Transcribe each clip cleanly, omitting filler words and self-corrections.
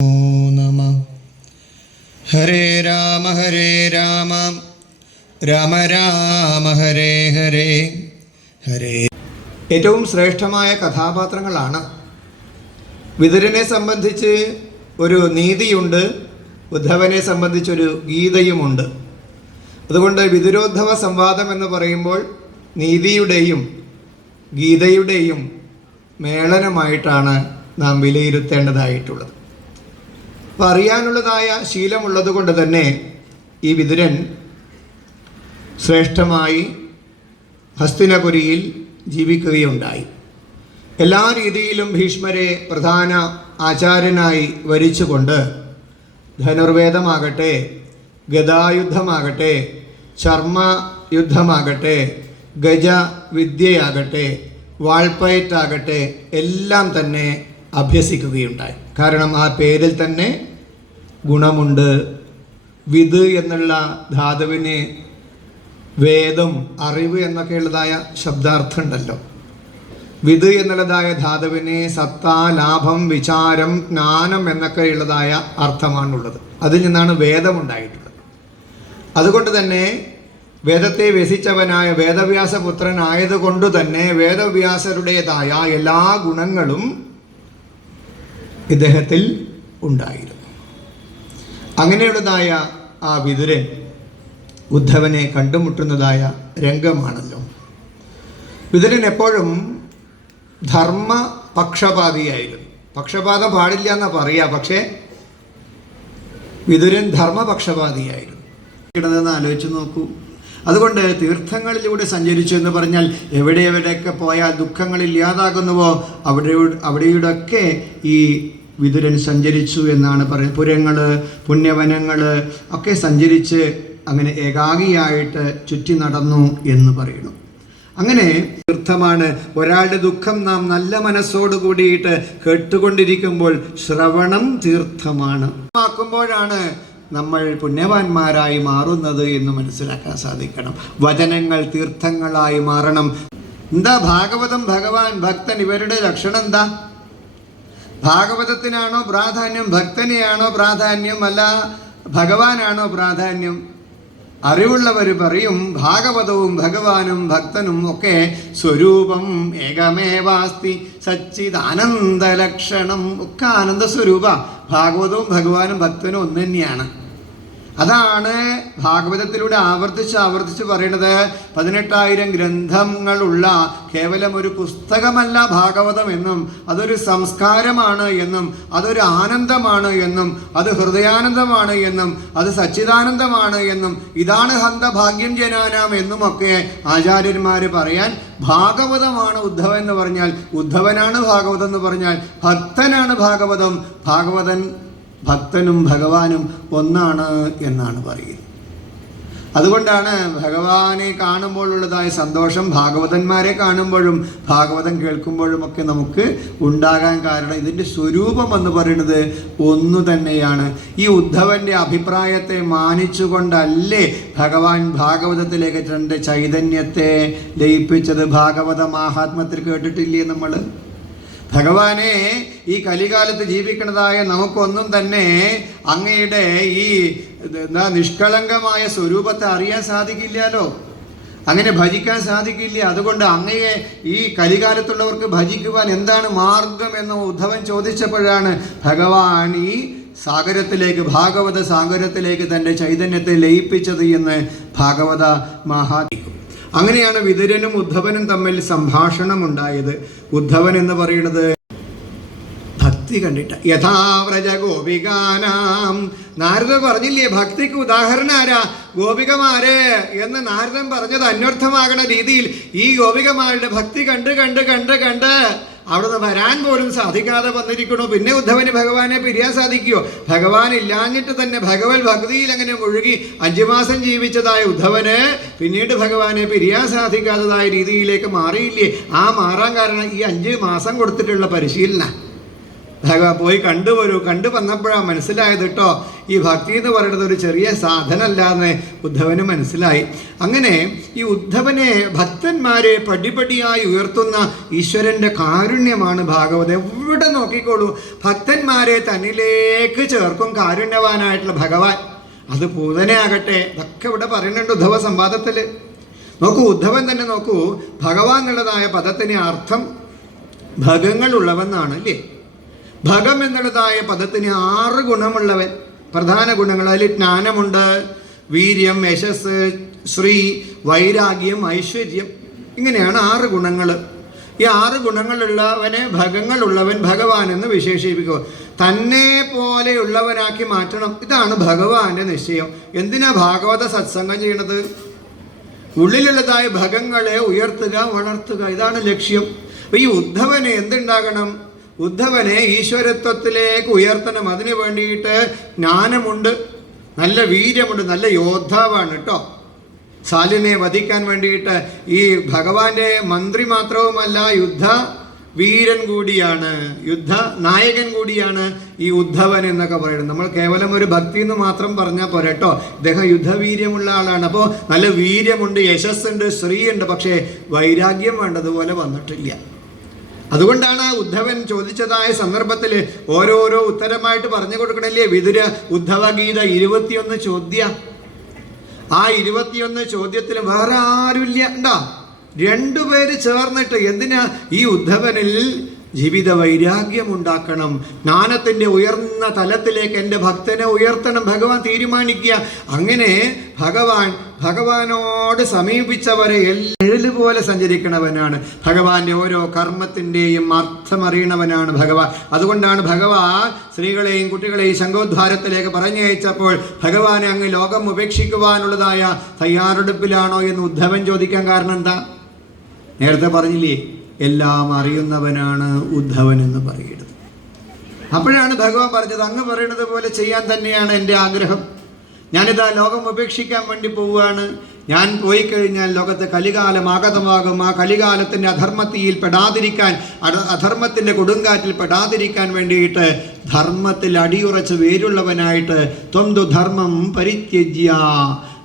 നമഃ. ഹരേ രാമ രാമ രാമ ഹരേ ഹരേ ഹരേ. ഏറ്റവും ശ്രേഷ്ഠമായ കഥാപാത്രങ്ങളാണ്. വിതുരനെ സംബന്ധിച്ച് ഒരു നീതിയുണ്ട്, ഉദ്ധവനെ സംബന്ധിച്ചൊരു ഗീതയുമുണ്ട്. അതുകൊണ്ട് വിതുരോദ്ധവ സംവാദം എന്ന് പറയുമ്പോൾ നീതിയുടെയും ഗീതയുടെയും മേളനമായിട്ടാണ് നാം വിലയിരുത്തേണ്ടതായിട്ടുള്ളത്. അപ്പോൾ അറിയാനുള്ളതായ ശീലമുള്ളത് കൊണ്ട് തന്നെ ഈ വിതുരൻ ശ്രേഷ്ഠമായി ഹസ്തിനപുരിയിൽ ജീവിക്കുകയുണ്ടായി. എല്ലാ രീതിയിലും ഭീഷ്മരെ പ്രധാന ആചാര്യനായി വരിച്ചുകൊണ്ട് ധനുർവേദമാകട്ടെ, ഗദായുദ്ധമാകട്ടെ, ചർമ്മയുദ്ധമാകട്ടെ, ഗജവിദ്യയാകട്ടെ, വാൾപ്പയറ്റാകട്ടെ എല്ലാം തന്നെ അഭ്യസിക്കുകയുണ്ടായി. കാരണം ആ പേരിൽ തന്നെ ഗുണമുണ്ട്. വിത് എന്നുള്ള ധാതുവിന് വേദം, അറിവ് എന്നൊക്കെയുള്ളതായ ശബ്ദാർത്ഥം ഉണ്ടല്ലോ. വിത് എന്നുള്ളതായ ധാതുവിന് സത്ത, ലാഭം, വിചാരം, ജ്ഞാനം എന്നൊക്കെയുള്ളതായ അർത്ഥമാണുള്ളത്. അതിൽ നിന്നാണ് വേദമുണ്ടായിട്ടുള്ളത്. അതുകൊണ്ട് തന്നെ വേദത്തെ വ്യസിച്ചവനായ വേദവ്യാസപുത്രനായതുകൊണ്ട് തന്നെ വേദവ്യാസരുടേതായ എല്ലാ ഗുണങ്ങളും ഇദ്ദേഹത്തിൽ ഉണ്ടായിരുന്നു. അങ്ങനെയുള്ളതായ ആ വിതുരൻ ഉദ്ധവനെ കണ്ടുമുട്ടുന്നതായ രംഗമാണല്ലോ. വിതുരൻ എപ്പോഴും ധർമ്മപക്ഷപാതിയായിരുന്നു. പക്ഷപാതം പാടില്ല എന്നാ പറയുക, പക്ഷേ വിതുരൻ ധർമ്മപക്ഷപാതിയായിരുന്നു. കിടന്നതെന്ന് ആലോചിച്ച് നോക്കൂ. അതുകൊണ്ട് തീർത്ഥങ്ങളിലൂടെ സഞ്ചരിച്ചു എന്ന് പറഞ്ഞാൽ എവിടെയൊക്കെ പോയാൽ ദുഃഖങ്ങൾ ഇല്ലാതാകുന്നുവോ അവിടെയൊക്കെ ഈ വിതുരൻ സഞ്ചരിച്ചു എന്നാണ് പറയുന്നത്. പുരങ്ങൾ, പുണ്യവനങ്ങൾ ഒക്കെ സഞ്ചരിച്ച് അങ്ങനെ ഏകാഗിയായിട്ട് ചുറ്റി നടന്നു എന്ന് പറയുന്നു. അങ്ങനെ തീർത്ഥമാണ്. ഒരാളുടെ ദുഃഖം നാം നല്ല മനസ്സോട് കൂടിയിട്ട് കേട്ടുകൊണ്ടിരിക്കുമ്പോൾ ശ്രവണം തീർത്ഥമാണ്. ആക്കുമ്പോഴാണ് നമ്മൾ പുണ്യവാന്മാരായി മാറുന്നത് എന്ന് മനസ്സിലാക്കാൻ സാധിക്കണം. വചനങ്ങൾ തീർത്ഥങ്ങളായി മാറണം. എന്താ ഭാഗവതം, ഭഗവാൻ, ഭക്തൻ, ഇവരുടെ ലക്ഷണം എന്താ? ഭാഗവതത്തിനാണോ പ്രാധാന്യം, ഭക്തനെയാണോ പ്രാധാന്യം, അല്ല ഭഗവാനാണോ പ്രാധാന്യം? അറിവുള്ളവർ പറയും ഭാഗവതവും ഭഗവാനും ഭക്തനും ഒക്കെ സ്വരൂപം ഏകമേവാസ്തി സച്ചിദാനന്ദലക്ഷണം. ഒക്കെ ആനന്ദ സ്വരൂപ. ഭാഗവതവും ഭഗവാനും ഭക്തനും ഒന്ന് തന്നെയാണ്. അതാണ് ഭാഗവതത്തിലൂടെ ആവർത്തിച്ച് പറയുന്നത്. 18,000 ഗ്രന്ഥങ്ങളുള്ള കേവലം ഒരു പുസ്തകമല്ല ഭാഗവതം എന്നും, അതൊരു സംസ്കാരമാണ് എന്നും, അതൊരു ആനന്ദമാണ് എന്നും, അത് ഹൃദയാനന്ദമാണ് എന്നും, അത് സച്ചിദാനന്ദമാണ് എന്നും, ഇതാണ് ഹന്തഭാഗ്യം ജനാനാം എന്നുമൊക്കെ ആചാര്യന്മാർ പറയാൻ ഭാഗവതമാണ് ഉദ്ധവൻ എന്ന് പറഞ്ഞാൽ, ഉദ്ധവനാണ് ഭാഗവതം എന്ന് പറഞ്ഞാൽ ഭക്തനാണ് ഭാഗവതം. ഭക്തനും ഭഗവാനും ഒന്നാണ് എന്നാണ് പറയുന്നത്. അതുകൊണ്ടാണ് ഭഗവാനെ കാണുമ്പോഴുള്ളതായ സന്തോഷം ഭാഗവതന്മാരെ കാണുമ്പോഴും ഭാഗവതം കേൾക്കുമ്പോഴുമൊക്കെ നമുക്ക് ഉണ്ടാകാൻ കാരണം ഇതിൻ്റെ സ്വരൂപം എന്ന് പറയുന്നത് ഒന്നു തന്നെയാണ്. ഈ ഉദ്ധവൻ്റെ അഭിപ്രായത്തെ മാനിച്ചുകൊണ്ടല്ലേ ഭഗവാൻ ഭാഗവതത്തിലേക്ക് തൻ്റെ ചൈതന്യത്തെ ലയിപ്പിച്ചത്. ഭാഗവത മാഹാത്മ്യത്തിൽ കേട്ടിട്ടില്ലേ നമ്മൾ? ഭഗവാനെ ഈ കലികാലത്ത് ജീവിക്കുന്നതായ നമുക്കൊന്നും തന്നെ അങ്ങയുടെ ഈ നിഷ്കളങ്കമായ സ്വരൂപത്തെ അറിയാൻ സാധിക്കില്ലല്ലോ, അങ്ങനെ ഭജിക്കാൻ സാധിക്കില്ല. അതുകൊണ്ട് അങ്ങയെ ഈ കലികാലത്തുള്ളവർക്ക് ഭജിക്കുവാൻ എന്താണ് മാർഗം എന്ന് ഉദ്ധവൻ ചോദിച്ചപ്പോഴാണ് ഭഗവാൻ ഈ സാഗരത്തിലേക്ക്, ഭാഗവത സാഗരത്തിലേക്ക് തൻ്റെ ചൈതന്യത്തെ ലയിപ്പിച്ചത് എന്ന് ഭാഗവത മഹാത്മ്യം. അങ്ങനെയാണ് വിതുരനും ഉദ്ധവനും തമ്മിൽ സംഭാഷണം ഉണ്ടായത്. ഉദ്ധവൻ എന്ന് പറയുന്നത് ഭക്തി കണ്ടിട്ട് യഥാവ്രജ ഗോപികാനാം. നാരദൻ പറഞ്ഞില്ലേ ഭക്തിക്ക് ഉദാഹരണം ആരാ? ഗോപികമാര് എന്ന് നാരദൻ പറഞ്ഞത് അന്വർത്ഥമാകണ രീതിയിൽ ഈ ഗോപികമാരുടെ ഭക്തി കണ്ട് അവിടുന്ന് വരാൻ പോലും സാധിക്കാതെ വന്നിരിക്കണു. പിന്നെ ഉദ്ധവന് ഭഗവാനെ പിരിയാൻ സാധിക്കുമോ? ഭഗവാൻ ഇല്ലാഞ്ഞിട്ട് തന്നെ ഭഗവത് ഭക്തിയിൽ അങ്ങനെ മുഴുകി 5 മാസം ജീവിച്ചതായ ഉദ്ധവന് പിന്നീട് ഭഗവാനെ പിരിയാൻ സാധിക്കാത്തതായ രീതിയിലേക്ക് മാറിയില്ലേ? ആ മാറാൻ കാരണം ഈ 5 മാസം കൊടുത്തിട്ടുള്ള പരിശീലന. പോയി കണ്ടുവരൂ. കണ്ടു വന്നപ്പോഴാണ് മനസ്സിലായത് കേട്ടോ, ഈ ഭക്തി എന്ന് പറയുന്നത് ഒരു ചെറിയ സാധനമല്ലാന്ന് ഉദ്ധവന് മനസ്സിലായി. അങ്ങനെ ഈ ഉദ്ധവനെ ഭക്തന്മാരെ പടിപടിയായി ഉയർത്തുന്ന ഈശ്വരൻ്റെ കാരുണ്യമാണ് ഭാഗവതം. എവിടെ നോക്കിക്കോളൂ, ഭക്തന്മാരെ തന്നിലേക്ക് ചേർക്കും കാരുണ്യവാനായിട്ടുള്ള ഭഗവാൻ. അത് പൂതനയാകട്ടെ, ഇതൊക്കെ ഇവിടെ പറയുന്നുണ്ട് ഉദ്ധവ സംവാദത്തിൽ. നോക്കൂ, ഉദ്ധവൻ തന്നെ നോക്കൂ, ഭഗവാൻ എന്നുള്ളതായ പദത്തിന് അർത്ഥം ഭഗങ്ങളുള്ളവെന്നാണ് അല്ലേ. ഭഗം എന്നുള്ളതായ പദത്തിന് 6 ഗുണമുള്ളവൻ, പ്രധാന ഗുണങ്ങൾ. അതിൽ ജ്ഞാനമുണ്ട്, വീര്യം, യശസ്, ശ്രീ, വൈരാഗ്യം, ഐശ്വര്യം, ഇങ്ങനെയാണ് 6 ഗുണങ്ങൾ. ഈ 6 ഗുണങ്ങളുള്ളവനെ ഭഗങ്ങളുള്ളവൻ ഭഗവാൻ എന്ന് വിശേഷിപ്പിക്കുക. തന്നെ പോലെയുള്ളവനാക്കി മാറ്റണം, ഇതാണ് ഭഗവാന്റെ നിശ്ചയം. എന്തിനാ ഭാഗവത സത്സംഗം ചെയ്യണത്? ഉള്ളിലുള്ളതായ ഭഗങ്ങളെ ഉയർത്തുക, വളർത്തുക, ഇതാണ് ലക്ഷ്യം. ഈ ഉദ്ധവന് എന്തുണ്ടാകണം? ഉദ്ധവനെ ഈശ്വരത്വത്തിലേക്ക് ഉയർത്തണം. അതിനു വേണ്ടിയിട്ട് ജ്ഞാനമുണ്ട്, നല്ല വീര്യമുണ്ട്, നല്ല യോദ്ധാവാണ് കേട്ടോ. സാലിനെ വധിക്കാൻ വേണ്ടിയിട്ട് ഈ ഭഗവാന്റെ മന്ത്രി മാത്രവുമല്ല, യുദ്ധ വീരൻ കൂടിയാണ്, യുദ്ധ നായകൻ കൂടിയാണ് ഈ ഉദ്ധവൻ എന്നൊക്കെ പറയുന്നത്. നമ്മൾ കേവലം ഒരു ഭക്തി എന്ന് മാത്രം പറഞ്ഞാൽ പോരാ കേട്ടോ. ഇദ്ദേഹം യുദ്ധവീര്യമുള്ള ആളാണ്. അപ്പോൾ നല്ല വീര്യമുണ്ട്, യശസ്സുണ്ട്, ശ്രീയുണ്ട്, പക്ഷേ വൈരാഗ്യം വേണ്ടതുപോലെ വന്നിട്ടില്ല. അതുകൊണ്ടാണ് ഉദ്ധവൻ ചോദിച്ചതായ സന്ദർഭത്തിൽ ഓരോരോ ഉത്തരമായിട്ട് പറഞ്ഞു കൊടുക്കണല്ലേ. വിതുര ഉദ്ധവഗീത 21 ചോദ്യം. ആ 21 ചോദ്യത്തിൽ വേറെ ആരുമില്ല ഉണ്ടാ, 2 പേര് ചേർന്നിട്ട് എന്തിനാ ഈ ഉദ്ധവനിൽ ജീവിത വൈരാഗ്യം ഉണ്ടാക്കണം, ജ്ഞാനത്തിൻ്റെ ഉയർന്ന തലത്തിലേക്ക് എൻ്റെ ഭക്തനെ ഉയർത്തണം ഭഗവാൻ തീരുമാനിക്കുക. അങ്ങനെ ഭഗവാനോട് സമീപിച്ചവരെ എല്ലാം പോലെ സഞ്ചരിക്കണവനാണ് ഭഗവാന്റെ ഓരോ കർമ്മത്തിൻ്റെയും അർത്ഥമറിയണവനാണ് ഭഗവാൻ. അതുകൊണ്ടാണ് ഭഗവാൻ സ്ത്രീകളെയും കുട്ടികളെയും ശംഖോദ്വാരത്തിലേക്ക് പറഞ്ഞയച്ചപ്പോൾ ഭഗവാനെ അങ്ങ് ലോകം ഉപേക്ഷിക്കുവാനുള്ളതായ തയ്യാറെടുപ്പിലാണോ എന്ന് ഉദ്ധവൻ ചോദിക്കാൻ കാരണം എന്താ? നേരത്തെ പറഞ്ഞില്ലേ, എല്ലാം അറിയുന്നവനാണ് ഉദ്ധവൻ എന്ന് പറയുന്നത്. അപ്പോഴാണ് ഭഗവാൻ പറഞ്ഞത്, അങ്ങ് പറയുന്നത് പോലെ ചെയ്യാൻ തന്നെയാണ് എൻ്റെ ആഗ്രഹം. ഞാനിതാ ലോകം ഉപേക്ഷിക്കാൻ വേണ്ടി പോവുകയാണ്. ഞാൻ പോയി കഴിഞ്ഞാൽ ലോകത്ത് കലികാലം ആഗതമാകും. ആ കലികാലത്തിൻ്റെ അധർമ്മത്തിൽ പെടാതിരിക്കാൻ, അധർമ്മത്തിൻ്റെ കൊടുങ്കാറ്റിൽ പെടാതിരിക്കാൻ വേണ്ടിയിട്ട് ധർമ്മത്തിൽ അടിയുറച്ച് വേരുള്ളവനായിട്ട് ത്വന്തു ധർമ്മം പരിത്യജ്യ,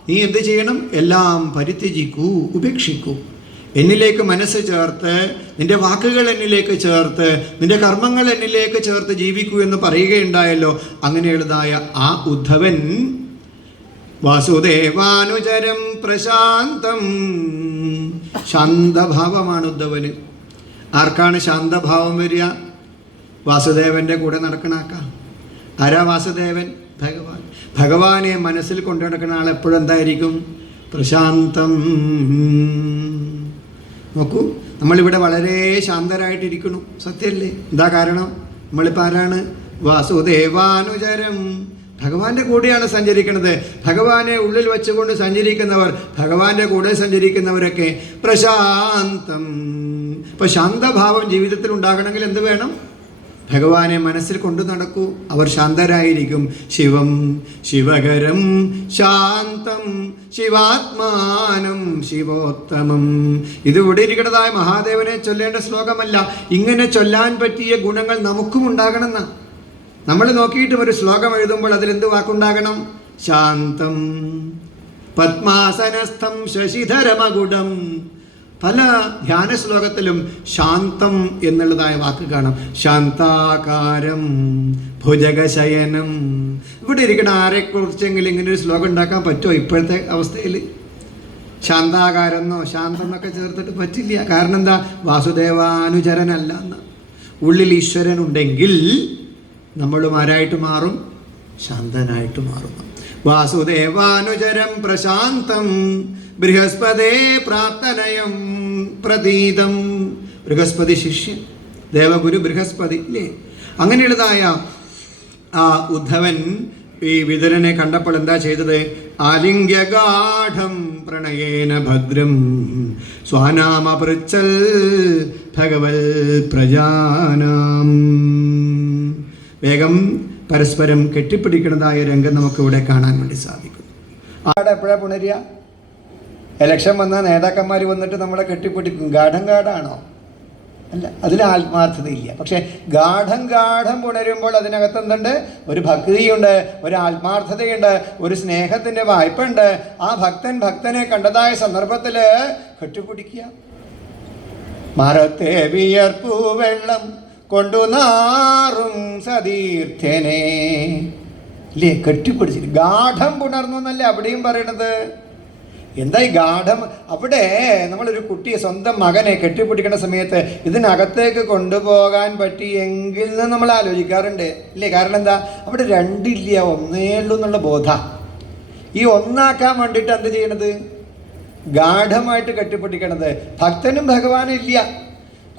നീ എന്ത് ചെയ്യണം? എല്ലാം പരിത്യജിക്കൂ, ഉപേക്ഷിക്കൂ. എന്നിലേക്ക് മനസ്സ് ചേർത്ത്, നിന്റെ വാക്കുകൾ എന്നിലേക്ക് ചേർത്ത്, നിന്റെ കർമ്മങ്ങൾ എന്നിലേക്ക് ചേർത്ത് ജീവിക്കൂ എന്ന് പറയുകയുണ്ടായല്ലോ. അങ്ങനെയുള്ളതായ ആ ഉദ്ധവൻ വാസുദേവാനുചരം പ്രശാന്തം, ശാന്തഭാവമാണ് ഉദ്ധവന്. ആർക്കാണ് ശാന്തഭാവം വരിക? വാസുദേവൻ്റെ കൂടെ നടക്കണാക്ക. ആരാ വാസുദേവൻ? ഭഗവാൻ. ഭഗവാനെ മനസ്സിൽ കൊണ്ടു നടക്കുന്ന ആൾ എപ്പോഴും എന്തായിരിക്കും? പ്രശാന്തം. നോക്കൂ, നമ്മളിവിടെ വളരെ ശാന്തരായിട്ടിരിക്കണു, സത്യമല്ലേ? എന്താ കാരണം? നമ്മളിപ്പോൾ ആരാണ്? വാസുദേവാനുചരം, ഭഗവാന്റെ കൂടെയാണ് സഞ്ചരിക്കുന്നത്. ഭഗവാനെ ഉള്ളിൽ വെച്ചുകൊണ്ട് സഞ്ചരിക്കുന്നവർ, ഭഗവാന്റെ കൂടെ സഞ്ചരിക്കുന്നവരൊക്കെ പ്രശാന്തം. ഇപ്പൊ ശാന്തഭാവം ജീവിതത്തിൽ ഉണ്ടാകണമെങ്കിൽ എന്ത് വേണം? ഭഗവാനെ മനസ്സിൽ കൊണ്ടു നടക്കൂ, അവർ ശാന്തരായിരിക്കും. ശിവം ശിവകരം ശാന്തം ശിവാത്മാനം ശിവോത്തമം. ഇത് ഇവിടെ ഇരിക്കുന്നതായ മഹാദേവനെ ചൊല്ലേണ്ട ശ്ലോകമല്ല. ഇങ്ങനെ ചൊല്ലാൻ പറ്റിയ ഗുണങ്ങൾ നമുക്കും ഉണ്ടാകണമെന്ന. നമ്മൾ നോക്കിയിട്ട് ഒരു ശ്ലോകം എഴുതുമ്പോൾ അതിലെന്ത് വാക്കുണ്ടാകണം? ശാന്തം പത്മാസനസ്ഥം ശശിധരമകുടം. പല ധ്യാന ശ്ലോകത്തിലും ശാന്തം എന്നുള്ളതായ വാക്ക് കാണാം. ശാന്താകാരം ഭുജഗശയനം. ഇവിടെ ഇരിക്കുന്ന ആരെക്കുറിച്ചെങ്കിലും ഇങ്ങനെ ഒരു ശ്ലോകം ഉണ്ടാക്കാൻ പറ്റുമോ ഇപ്പോഴത്തെ അവസ്ഥയിൽ? ശാന്താകാരം എന്നോ ശാന്തം എന്നൊക്കെ ചേർത്തിട്ട് പറ്റില്ല. കാരണം എന്താ? വാസുദേവാനുചരനല്ല എന്ന്. ഉള്ളിൽ ഈശ്വരൻ ഉണ്ടെങ്കിൽ നമ്മളും ആരായിട്ട് മാറും? ശാന്തനായിട്ട് മാറുന്നു. വാസുദേവാനുചരം പ്രശാന്തം ബൃഹസ്പതേ പ്രാപ്തനയം പ്രതീതം. ബൃഹസ്പതി ശിഷ്യൻ, ദേവഗുരു ബൃഹസ്പതി അല്ലേ? അങ്ങനെയുള്ളതായ ആ ഉദ്ധവൻ ഈ വിതുരനെ കണ്ടപ്പോൾ എന്താ ചെയ്തത്? ആലിംഗ്യഗാഠം പ്രണയേന ഭദ്രം സ്വാനാമപൃച്ഛൽ ഭഗവൽ പ്രജാനാം. വേഗം പരസ്പരം കെട്ടിപ്പിടിക്കുന്നതായ രംഗം നമുക്ക് ഇവിടെ കാണാൻ വേണ്ടി സാധിക്കും. ആടെ എപ്പോഴാണ് പുണരുക? ഇലക്ഷൻ വന്നാൽ നേതാക്കന്മാർ വന്നിട്ട് നമ്മളെ കെട്ടിപ്പിടിക്കും. ഗാഠം ഗാഠാണോ? അല്ല, അതിൽ ആത്മാർത്ഥതയില്ല. പക്ഷെ ഗാഠം പുണരുമ്പോൾ അതിനകത്ത് എന്തുണ്ട്? ഒരു ഭക്തിയുണ്ട്, ഒരു ആത്മാർത്ഥതയുണ്ട്, ഒരു സ്നേഹത്തിൻ്റെ വായ്പുണ്ട്. ആ ഭക്തനെ കണ്ടതായ സന്ദർഭത്തിൽ കെട്ടിപ്പിടിക്കുക. മരത്തെ വിയർപ്പു വെള്ളം കൊണ്ടു നാറും സതീർത്ഥ്യനെ ഇല്ലേ, കെട്ടിപ്പിടിച്ചിട്ട് ഗാഠം പുണർന്നു എന്നല്ലേ അവിടെയും പറയണത്. എന്താ ഈ ഗാഠം? അവിടെ നമ്മളൊരു കുട്ടിയെ, സ്വന്തം മകനെ കെട്ടിപ്പിടിക്കുന്ന സമയത്ത് ഇതിനകത്തേക്ക് കൊണ്ടുപോകാൻ പറ്റിയെങ്കിൽ നമ്മൾ ആലോചിക്കാറുണ്ട് ഇല്ലേ? കാരണം എന്താ? അവിടെ രണ്ടില്ല, ഒന്നേ ഉള്ളൂ എന്നുള്ള ബോധ. ഈ ഒന്നാക്കാൻ വേണ്ടിയിട്ട് എന്ത് ചെയ്യണത്? ഗാഠമായിട്ട് കെട്ടിപ്പിടിക്കണത്. ഭക്തനും ഭഗവാനും ഇല്ല.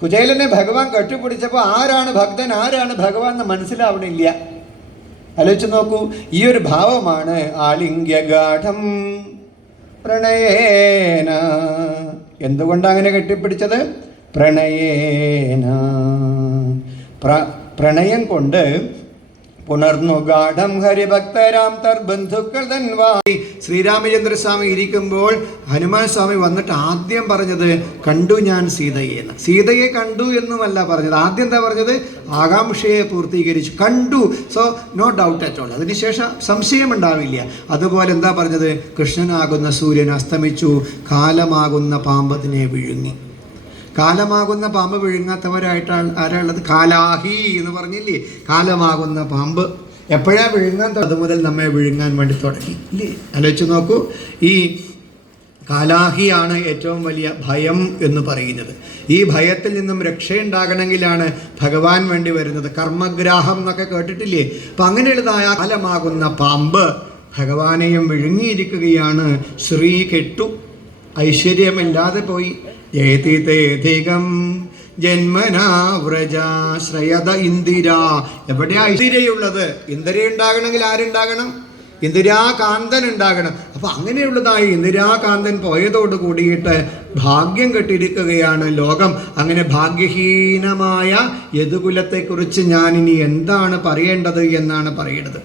കുചേലനെ ഭഗവാൻ കെട്ടിപ്പിടിച്ചപ്പോൾ ആരാണ് ഭക്തൻ, ആരാണ് ഭഗവാൻ എന്ന് മനസ്സിലാവണില്ല. ആലോചിച്ച് നോക്കൂ. ഈ ഒരു ഭാവമാണ് ആലിംഗ്യഗാഠം പ്രണയേന. എന്തുകൊണ്ടാണ് അങ്ങനെ കെട്ടിപ്പിടിച്ചത്? പ്രണയേന, പ്രണയം കൊണ്ട് പുണർന്നു ഗാഠം ഹരിഭക്തരാം തർ ബന്ധുക്കൾ തൻവായി. ശ്രീരാമചന്ദ്രസ്വാമി ഇരിക്കുമ്പോൾ ഹനുമാൻ സ്വാമി വന്നിട്ട് ആദ്യം പറഞ്ഞത് കണ്ടു ഞാൻ സീതയെ എന്ന്. സീതയെ കണ്ടു എന്നുമല്ല പറഞ്ഞത്. ആദ്യം എന്താ പറഞ്ഞത്? ആകാംക്ഷയെ പൂർത്തീകരിച്ചു, കണ്ടു. So no doubt at all. അതിനുശേഷം സംശയമുണ്ടാവില്ല. അതുപോലെ എന്താ പറഞ്ഞത്? കൃഷ്ണനാകുന്ന സൂര്യൻ അസ്തമിച്ചു, കാലമാകുന്ന പാമ്പതിനെ വിഴുങ്ങി. കാലമാകുന്ന പാമ്പ് വിഴുങ്ങാത്തവരായിട്ടാണ് ആരാളുള്ളത്? കാലാഹി എന്ന് പറഞ്ഞില്ലേ? കാലമാകുന്ന പാമ്പ് എപ്പോഴാണ് വിഴുങ്ങാൻ? അതുമുതൽ നമ്മെ വിഴുങ്ങാൻ വേണ്ടി തുടങ്ങി ഇല്ലേ? ആലോചിച്ച് നോക്കൂ. ഈ കാലാഹിയാണ് ഏറ്റവും വലിയ ഭയം എന്ന് പറയുന്നത്. ഈ ഭയത്തിൽ നിന്നും രക്ഷയുണ്ടാകണമെങ്കിലാണ് ഭഗവാൻ വേണ്ടി വരുന്നത്. കർമ്മഗ്രാഹം എന്നൊക്കെ കേട്ടിട്ടില്ലേ? അപ്പം അങ്ങനെയുള്ളതായ കാലമാകുന്ന പാമ്പ് ഭഗവാനെയും വിഴുങ്ങിയിരിക്കുകയാണ്. ശ്രീ കെട്ടു, ഐശ്വര്യമില്ലാതെ പോയി. ഏതിതേധികം ജന്മനാവ്രജാശ്രയത ഇന്ദിര. എവിടെയാ ഇന്ദിരയുള്ളത്? ഇന്ദിര ഉണ്ടാകണമെങ്കിൽ ആരുണ്ടാകണം? ഇന്ദിരാകാന്തൻ ഉണ്ടാകണം. അപ്പം അങ്ങനെയുള്ളതായി ഇന്ദിരാകാന്തൻ പോയതോട് കൂടിയിട്ട് ഭാഗ്യം കെട്ടിരിക്കുകയാണ് ലോകം. അങ്ങനെ ഭാഗ്യഹീനമായ യദുകുലത്തെക്കുറിച്ച് ഞാൻ ഇനി എന്താണ് പറയേണ്ടത് എന്നാണ് പറയുന്നത്.